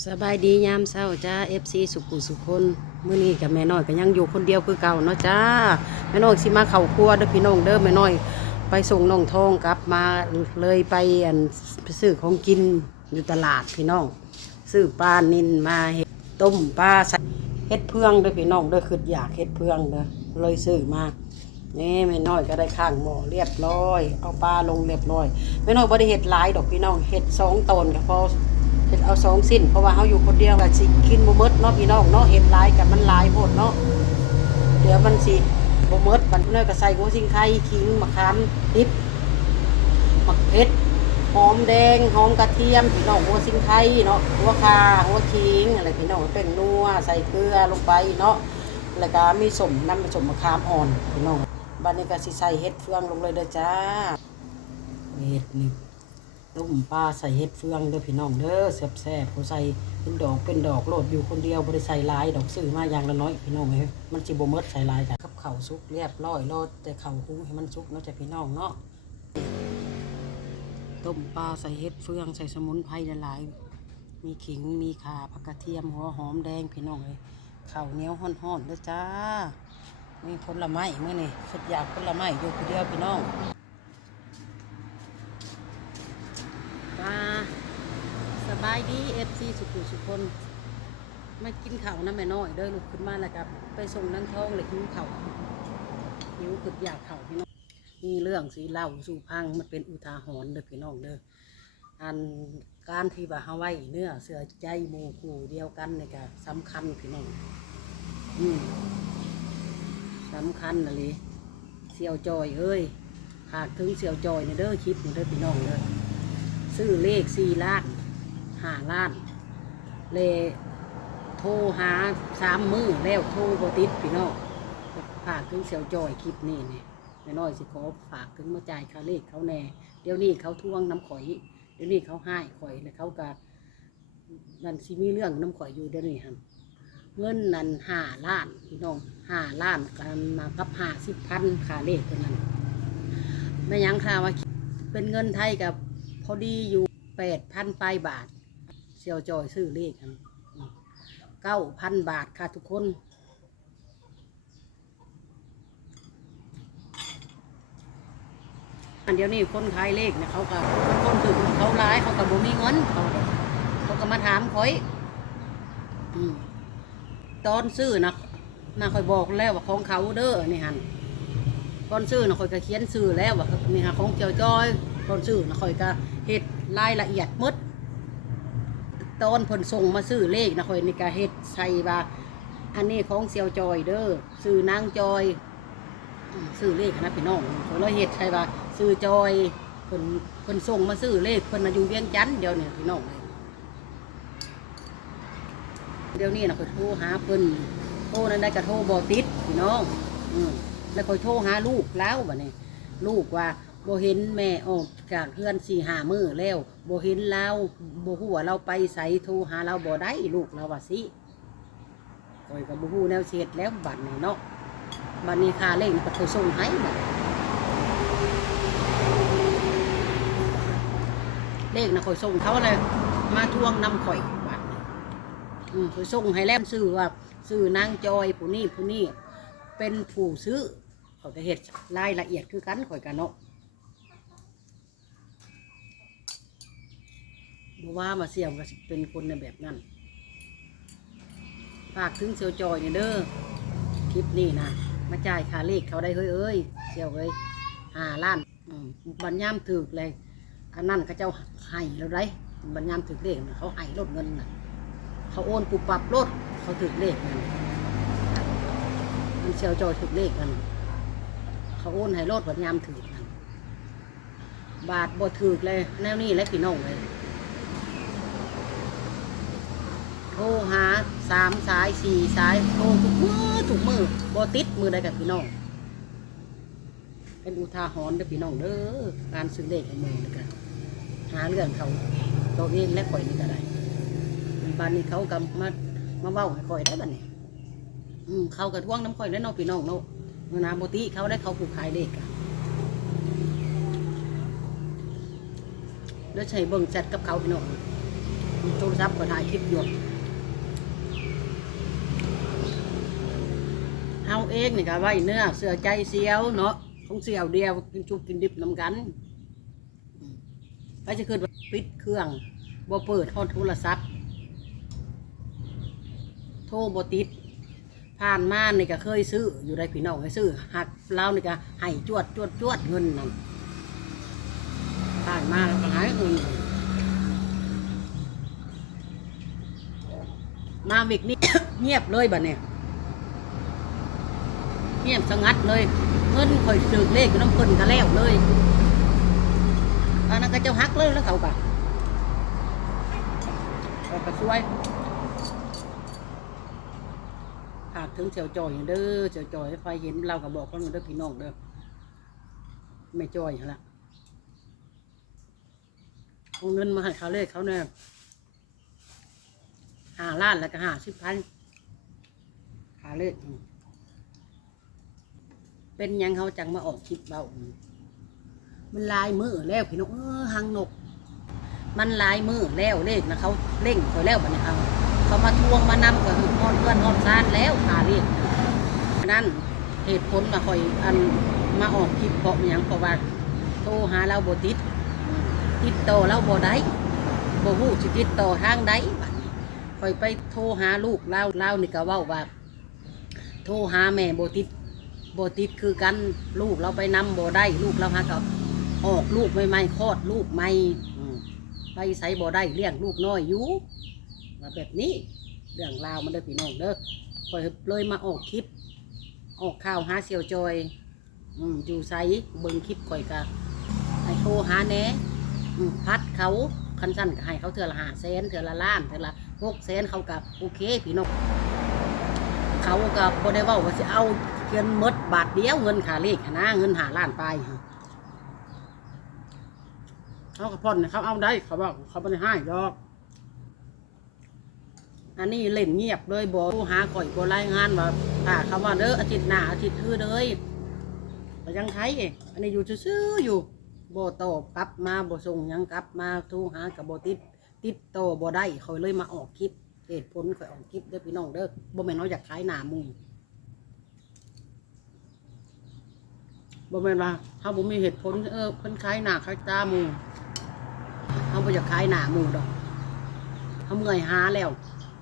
สบายดียามเช้าจ้า FC สุขุสุคนเมื้อนี้กับแม่น้อยก็ยังอยู่คนเดียวคือเก่าเนาะจ้าแม่น้อยสิมาเข้าครัวเด้อพี่น้องเด้อแม่น้อย ไปส่งน้องทองกลับมาเลยไปอันไปซื้อของกินอยู่ตลาดพี่น้องซื้อปลานินมาเฮ็ดต้มปลาใส่เฮ็ดเพื่องเด้อพี่น้องเด้อคืออยากเฮ็ดเพื่องเด้อเลยซื้อมานี่แม่น้อยก็ได้ข้างหม้อเรียบร้อย เอาปลาลงเรียบร้อยแม่น้อยบ่ได้เฮ็ดหลายดอกพี่น้องเฮ็ดสองตนก็พอ เฮ็ดเอาสองสิ้น เพราะว่าเฮาอยู่คนเดียวก็สิกินบ่หมดเนาะพี่น้องเนาะเฮ็ดลายกันมันลายโพดเนาะเดี๋ยวมันสิบ่หมดบัดนี้ก็ใส่หัวสิงไข่ขิงมะขามดิบมะเผ็ดหอมแดงหอมกระเทียมพี่น้องหัวสิงไข่เนาะหัวข่าหัวขิงอะไรพี่น้องเป็นนัวใส่เกลือลงไปเนาะแล้วก็มีสมน้ำสมมะขามอ่อนพี่น้องบัดนี้ก็สิใส่เห็ดเฟืองลงเลยเด้อจ้าเห็ดนี่ ต้มปลาใส่เห็ดเฟืองเด้อพี่น้องเด้อแซ่บๆผู้ใส่เป็นดอกเป็นดอกโลดอยู่คนเดียวบ่ได้ใส่ลายดอกซื้อมาอย่างละน้อยพี่น้องเอ้ยมันสิบ่หมดใส่ลายกันกับเข้าวสุกเรียบร้อยรอแต่เข้าวหุงให้มันสุกเนาะจ้ะพี่น้องเนาะต้มปลาใส่เห็ดเฟืองใส่สมุนไพรหลายๆมีขิงมีข่าผักกระเทียมหัวหอมแดงพี่น้องเอ้ยข้าเนี้ยวฮ้อนๆเด้อจ้ามีผลไม้เมื้อนี้สุดอยากผลไม้อยู่คนเดียวพี่น้อง มาส บายดีเอฟซีสุขุสุคนมากินข้าวน้ำแม่น้อยเด้อลุกขึ้นมาแล้วครับไปส่งนั่งท้องเลยหิวข้าวหิวกึดอยากข้าวพี่น้องมีเรื่องสีเล่าสู่พังมันเป็นอุทาหรณ์เด้อพี่น้องเด้ออันการที่ว่าเฮาไว้เนื้อเสือใจหมู่คู่เดียวกันนี่ก็สำคัญพี่น้องอืมสำคัญนะลิเสี่ยวจอยเอ้ยหากถึงเสี่ยวจอยเนี่ยเด้อคลิปนี่เด้อพี่น้องเด้อซื้อเลขสี่ล้าน หาล้านเลโทรหาสามมือแล้วโทรบติดพี่น้องฝากถึงเสียวจอยคลิปนี้เนี่ยน้อยสิขอฝากถึงมาจ่ายคาเลขเขาแน่ เดี๋ยวนี้เขาท่วงน้ำข่อย เดี๋ยวนี้เขาให้ข่อยแล้วเขาก็นั่นสิมีเรื่องน้ำข่อยอยู่เดี๋ยวนี้ครับเงินนั่นห้าล้านพี่น้องห้าล้านกันมากับห้าสิบพันคาเลขคนนั้นไม่ยังค่ะว่าเป็นเงินไทยกับพอดีอยู่แปดพันปลายบาท เซียวจอยซื้อเลขกันเก้าพันบาทค่ะทุกคนอันเดียวนี้คนขายเลขเนี่ยเขาก็คนถือเขาร้ายเขาก็บ่มีเงินเขาเขาก็มาถามคอยอตอนซื้อนะน่าคอยบอกแล้วว่าของเขาเด้อนี่ฮันก่อนซื้อนะข่อยก็เขียนซื้อแล้วว่านี่ฮะของเจียวจอยก่อนซื้อนะข่อยก็เฮ็ดรายละเอียดมด ตอนเพิ่นส่งมาซื้อเลขนะข่อยนี่ก็เฮ็ดใส่ว่า อันนี้ของเซียวจอยเด้อซื้อนางจอยซื้อเลขนะพี่น้องข่อยเลยเฮ็ดใส่ว่าซื้อจอยเพิ่นเพิ่นส่งมาซื้อเลขเพิ่นน่ะอยู่เวียงจันทน์เดี๋ยวนี้พี่น้องเดี๋ยวนี้นะข่อยโทรหาเพิ่นโทรนั้นได้ก็โทรบ่ติดพี่น้องอืมแล้วก็โทรหาลูกแล้วบัดนี้ลูกว่า บเห็นแม่ออกจากเพื่อนสี่หามือแล้วบเห็นเราบ่ฮู้ว่าเราไปใส่โทรหาเราบ่ได้ลูกเราว่าสิคอยก็บ่ฮู้แนวเสียดแล้วบัดนี้เนาะบัดนี้ค่าเล่งก็เขาส่งให้บัดเลขนะคอยส่งเขาเลยมาทวงนำข่อยบัดนี้อืมคอยส่งให้แล้วซื้อว่าซื้อนางจอยผู้นี้ผู้นี้เป็นผู้ซื้อเขาจะเห็ดรายละเอียดคือกันข่อยกันเนาะ บว่ามาเสี่ยมก็สิเป็นคนในแบบนั้นฝากถึงเซียวจอยเนี่ยเด้อคลิปนี้นะมาจ่ายค่าเลขเขาได้เฮ้ยเอ้ยเซียวเอ้ยหาล้านอืมบัญยามถือเลยอันนั้นเขาเจ้าให้แล้วไรบัญยามถือเลขน่ะเขาให้ลดเงินนะเขาโอนปุบปับลดเขาถือเลขนั่นมันเชียวจอยถึกเลขกันเขาโอนให้รถวัดยามถือกันบาทบ่ถือเลยแนวนี้และพี่น้องเลย โทรหาสามสายสี่สายโทรทุกมือทุกมือบ่ติดมือใดกับพี่น้องเป็นอุทาหรณ์เด้อพี่น้องเด้อการซื้อเลขให้มือนะครับหาเรื่องเขาตัวเองและข่อยนี่ก็ได้บ้านนี้เขากำมามาเว้าให้ข่อยได้บ้านนี้อืมเขากระท่วงน้ำข่อยแล้วเนาะพี่น้องเนาะเมื่อนาโมติเขาได้เขาผูกขายเด็กอะแล้วใช้เบิ่งจัดกับเขาพี่น้องโทรศัพท์ก็ถ่ายคลิปอยู่ เองนี่ก็ไว้เนื้อเสือใจเสียวเนาะของเสียวเดียวกินชุบกินดิบนำกันอืมไปจะขึ้นว่าปิดเครื่องบ่เปิดฮอดโทรศัพท์โทรบ่ติดผ่านมานี่ก็เคยซื้ออยู่ได้พี่น้องเคยซื้อหักเรานี่ก็ให้จวดจวดจวดเงินนั่นผ่านมาแล้วก็หายเงินมาวิกนี้เงียบเลยบัดเนี่ย เงียบสงัดเลย เงินคอยสืบเลขอยู่น้ำคนก็แล้วเลยอันนั้นก็เจ้าฮักเลยแล้วเขาก็เขาก็ช่วยหากถึงเจียวจอยเด้อเจียวจอยไฟเห็นเราก็บอกเขาเด้อพี่น้องเด้อไม่จอยละเอาเงินมาให้เขาเลยเขาเนี่ยหาล้านแล้วก็หาสิบพันหาเลย เป็นยังเขาจังมาออกคลิปเบา มันลายมือแล้วพี่น้องเออหางนก มันลายมือแล้วเลขนะเขาเร่งเขาแล้วบัดนี้เอาเขามาทวงมานำกับหอนเพื่อนหอนซานแล้วหาเลขอันนั้นเหตุผลมาคอยอันมาออกคลิปเพราะยังเพราะว่าโทรหาเราบ่ติดติดต่อเราโบได้โบ่ฮู้สิติดต่อทางใดบัดนี้คอยไปโทรหาลูกเล่าเล่านี่ก็ว้าว่า โทรหาแม่บ่ติด บ่ติดคือกันลูกเราไปนำบ่ได้ ลูกเราหาก็ออกลูกใหม่ๆคลอดลูกใหม่อืมไปใส่บ่ได้เลี้ยงลูกน้อยอยู่มาแบบนี้เรื่องราวมันเด้อพี่น้องเด้อคอยเลยมาออกคลิป ออกข่าวหาเสี่ยวจอยอืมอยู่ไสเบิ่งคลิปข่อยกะให้โทรหาแหน่อืมพัดเขาคันสั้นก็ให้เขาเทื่อละห้าแสนเทื่อละล้านเทื่อละหกแสนเขากับโอเคพี่น้องเขากับบ่ได้เว้าว่าสิเอา เงินมดบาทเดียวเงินขาเลขนะเงินหาล้านไปเขาก็พ่อนเขาเอาได้เขาบอกเขาไม่ได้ให้ดอก อันนี้เล่นเงียบเลยบอหาข่อยบอรายงานว่าถ้าเขาว่าเด้ออาทิตย์หน้าอาทิตย์ทื่อเลยแต่ยังไทยเองอันนี้อยู่ซื่ออยู่บอตอบกลับมาบอส่งยังกลับมาทรหากับบอติดติดโตบอได้เขาเลยมาออกคลิปเหตุผลข่อยออกคลิปเด้อพี่น้องเด้อบอแม่นเราอยากขายหนามุง บอแม่นว่าถ้าผมมีเหตุผลเออเพิ่นขายหนาขายตามุงเขาบ่อยากขายหนาหมูดอกเขาเมื่อยหาแล้ว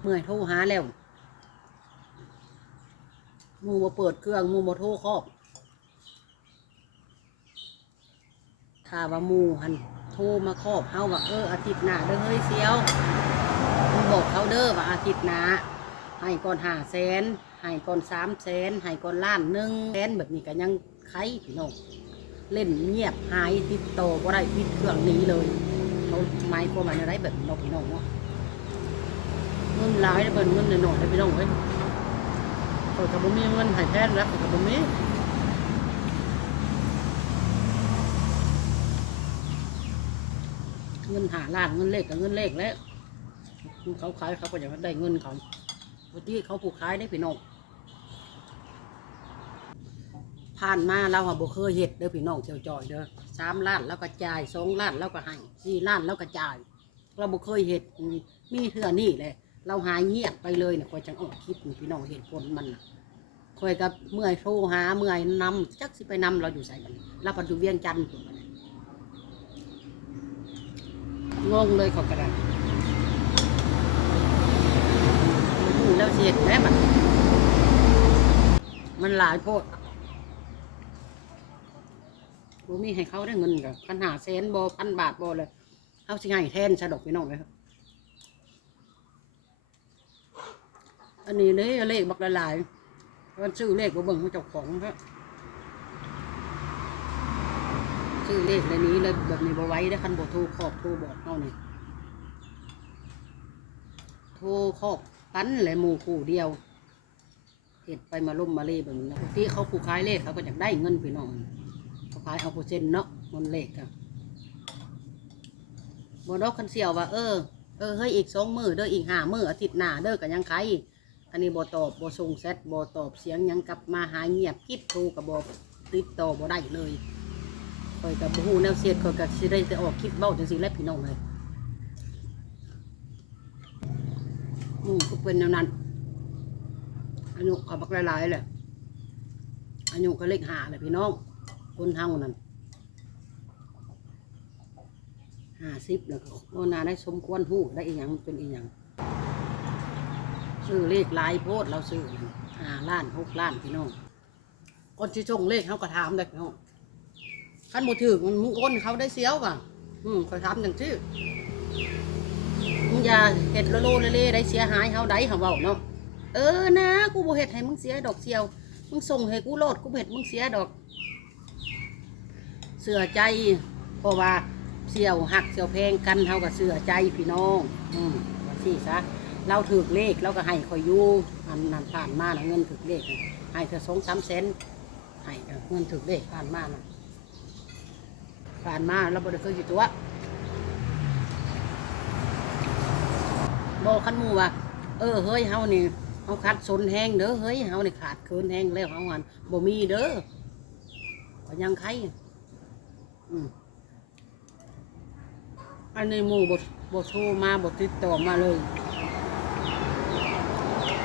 เมื่อยโทรหาแล้วหมูมาเปิดเครื่องหมูมาโทรครอบถ้าว่าหมูหันโทรมาครอบเขาว่าเอออาทิตย์หน้าเด้อเฮ้ยเสียวมึงบอกเขาเด้อว่าอาทิตย์หน้าให้ก่อนห้าแสนให้ก่อนสามแสนให้ก่อนล้านหนึ่งแสนแบบนี้ก็ยัง ไขพี่น้องเล่นเงียบหายติดต่อบ่ได้ปิดเครื่องนี้เลยเขาไม้ควมาอะไรแบบนกพี่น้องเงินหลายได้เป็นเงินหน่อยได้พี่น้องเว้ยข้อยกับบ่มีเงินหายแทนแล้วกับบ่มีเงินหาล้านเงินเลขกับเงินเลขแล้วเขาขายเขาก็อยากได้เงินเขาปกติเขาผูกขายได้พี่น้อง ผ่านมาเราอะบ่เคยเฮ็ดเด้อพี่น้องเจียวจอยเด้อสามล้านแล้วก็จ่ายสองล้านแล้วก็ให้สี่ล้านแล้วก็จ่าย เราบ่เคยเฮ็ดมมีเทื่อนี่แหละ เราหายเงียบไปเลยเนี่ยคอยจังออกคลิปนี่พี่น้องเห็นผลมันคอยกับเมื่อยโทรหาเมื่อยนำจักสิไปนำเราอยู่ใส่กันเราปัจจุเวียงจันทน์งงเลยเขากระดาษแล้วเสียดแม่บัดมันหลายโพด บ่มีให้เขาได้เงินกับปัญหาแสนบ่พันบาทบ่เลยเขาสิให้แทนสะดอกพี่น้องเลยครับ อันนี้เลยเลขบักหลายมันชื่อเลขบ่เบิ่งของเจ้าของครับชื่อเลขในนี้เลยแบบนี้บ่ไว้ได้คันบ่โทรครอบโทรบอกเฮานี่โทรครอบกันแหละหมู่คู่เดียวเฮ็ดไปมาล่มมาเล่แบบนี้นะที่เขาผู้ขายเลขเขาก็อยากได้เงินพี่น้อง ขาขายเอาเปอร์เซ็นต์เนาะมันเลขอะบ่ดอกคันเสียวว่าเออเออเฮ้ยอีกสองมือเด้ออีกห้ามืออาทิตย์หน้าเด้อกันยังใครอันนี้บ่ตอบบ่ส่งแซดบ่ตอบเสียงยังกลับมาหายเงียบคิดโทรกับบ่ติดต่อบ่ได้เลยคอยกับบฮูแนวเสียดคอยกับสิได้แต่ออกคลิปเว้าจังซี่และพี่น้องเลยอืมก็เป็นแนวนั้นอายุก็บักหลายๆแหละอายุก็เลขหาแหละพี่น้อง คนเฮานั่นห้าสิบแล้วก็โอนาได้สมควรหู้ได้อีหยังเป็นอีหยังซื้อเลขลายโพดเราซื้อห้าล้านหกล้านพี่น้องคนที่ชงเลขเขาก็ถามได้พี่น้องขันบ่ถือมันมึงโอนเขาได้เสียวป่ะอืมคอยถามจังชื่อมึงอย่าเห็ดโลโลเล่ได้เสียหายเฮาได้เขาเว้าเนาะเออนะ กูบ่เฮ็ดให้มึงเสียดอกเสียว มึงส่งให้กูโลดกูเฮ็ดมึงเสียดอก เสือใจ เพราะว่าเสี่ยวหักเสี่ยวแพงกันเฮากับเสือใจพี่น้อง อืมว่าสิซะเราถือเลขเราก็ให้คอยอยู่อันนั้นผ่านมานะเงินถือเลขนะให้เธอสองสามแสนให้เงินถือเลขผ่านมานะผ่านมาเราบ่ได้เคยอยู่ตัวบขันมูว่าเออเฮ้ยเฮานี่เฮาขาดสนแห้งเด้อเฮ้ยเฮานี่ขาดเคินแห้งแล้วเฮาหันบ่มีเด้อก็ยังใคร อันนี้หมูบ่บ่โทรมาบ่ติดต่อมาเลย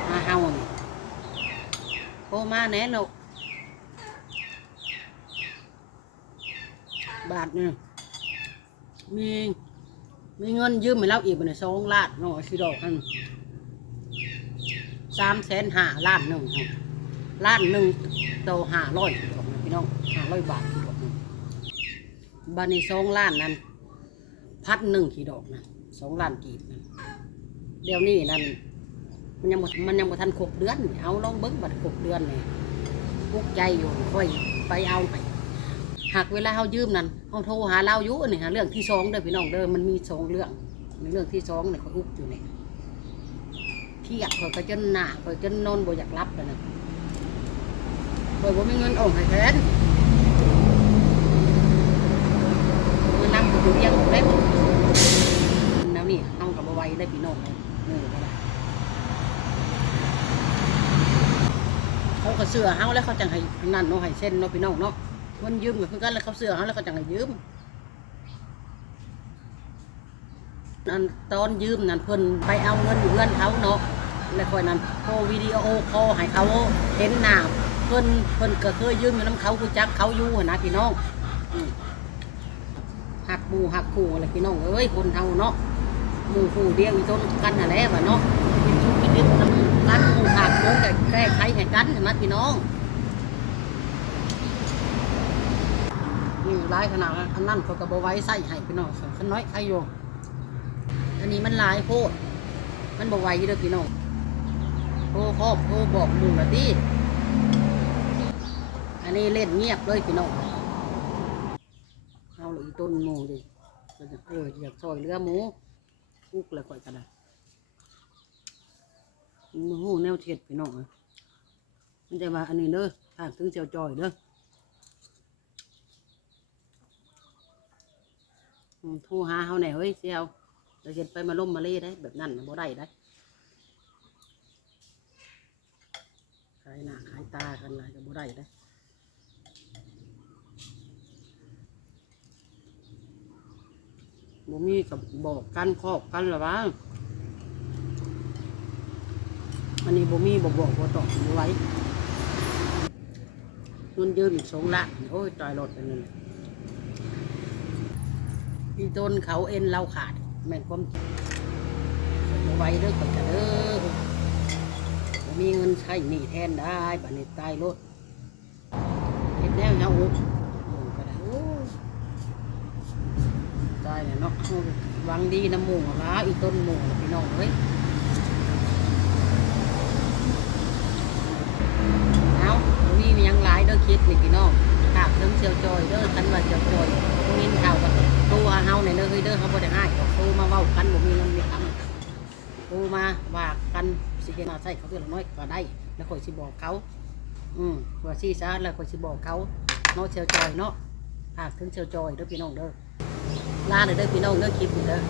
มาเฮานี่โทรมาแน่นาะบาทนี่มีมีเงินยืมให้เราอีกเป็นสองล้านเนาะสิดอกอันสามแสนห้าล้านหนึ่งล้านหนึ่งโตห้าร้อยพี่น้องห้าร้อยบาท บานี้สองล้านนั้นพัดหนึ่งกี่ดอกนะสองล้านกีบนะเดี๋ยวนี้นั่นมันยังบ่มันยังบ่ทันครบเดือน เอาลองเบิ้งบัดครบเดือนเลยปุกใจอยู่ค่อยไปเอาไปหากเวลาเขายืมนั่นเขาโทรหาเราอยู่นี่ฮะเรื่องที่สองเด้อพี่น้องเด้อมันมีสองเรื่องเรื่องที่สองเนี่ยเขาอุบอยู่เนี่ยเครียดเขาก็จนหนาเขาจนนอนบ่อยากรับเลยนะเขาบ่มีเงินออกให้แทนเงินนั่ง อยู่เรียงของเล็บแล้วนี่เอากับไว้ได้พี่น้องเลยเออบ่ได้เขาก็เสือเฮาแล้วเขาจังให้นั่นเนาะให้เส้นเนาะพี่น้องเนาะมันยืมก็คือกันแล้วเขาเสือเขาแล้วก็จังให้ยืมนั่นตอนยืมนั่นเพิ่นไปเอาเงินอยู่เงินเขาเนาะแล้วคอยนั้นโทรวิดีโอคอลให้เขาเห็นหน้าเพิ่นเพิ่นก็เคยยืมอยู่น้ำเขาคือจักเขาอยู่นะพี่น้องอื หมู่หักคู่อะไรพี่น้องเอ้ยคนเฮาเนาะหมู่คู่เดียงอีต้นกันน่ะแหละว่าเนาะกินชุบกินดิบน้ำกันหมู่หักโค้งแต่แก้ไขให้กันเห็นไหมพี่น้องนี่ร้ายขนาดนั้นอันนั้นเขาก็บไว้ใส่ให้พี่น้องขันน้อยใครอยู่อันนี้มันลายโพด มันบไว้เด้อพี่น้องโทรครอบโทรบอกหมู่ละตีอันนี้เล่นเงียบเลยพี่น้อง ต้นหมูดิเอออยากซอยเรือหมูอุกเลยก่อยกันเลยหูแนวเทียดพี่น้องเอ้ยมันจะมาอันนี้เด้อถากถึงเจียวจอยเด้อทรหาเขาแหน่เฮ้ยเซียวเราเห็นไปมาล่มมาเล่ได้ แบบนั้นบ่ได้ได้ขายหน้าขายตากันอะไรก็บ่ได้ได้ บ่มีกับบอกกันครอบกันหรือวะอันนี้บ่มีบ่บอกบ่ตอบบ่ไว้เงินยืมอีกสองล้านโอ้ยตายรถอันนั้นอีต้นเขาเอ็นเราขาดแม่นความจริงเอาไว้เด้อก่อนจะเด้อบ่มีเงินใช้หนี้แทนได้บัดนี้ตายรถเฮ็ดแนวเฮาอุกโอ้ก็ได้โอ้ เนาะเฮาหวังดีนะหมู่ล้าอีต้นหมูพี่น้องเอ้ยเอาบ่มียังหลายเด้อคิดนี่พี่น้องถากถึงเสียวจอยเด้อคันว่าเสียวจอยตรงนี้ข่าวกันตัวเฮาเนี่ยเด้อเฮ้ยเด้อเขาบ่ได้ให้ดอกโตมาเว้ากันบ่มีเงินมีคำโตมาว่ากันสิเฮ็ดมาใส่เขาเทื่อละน้อยก็ได้ แล้วคอยสิบอกเขา อืมว่าสิซะแล้วคอยสิบอกเขาเนาะเชียวจอยเนาะฝากถึงเชียวจอยเด้อพี่น้องเด้อ ลาเด้อเด้อพี่น้องเด้อคลิปนี้เด้อ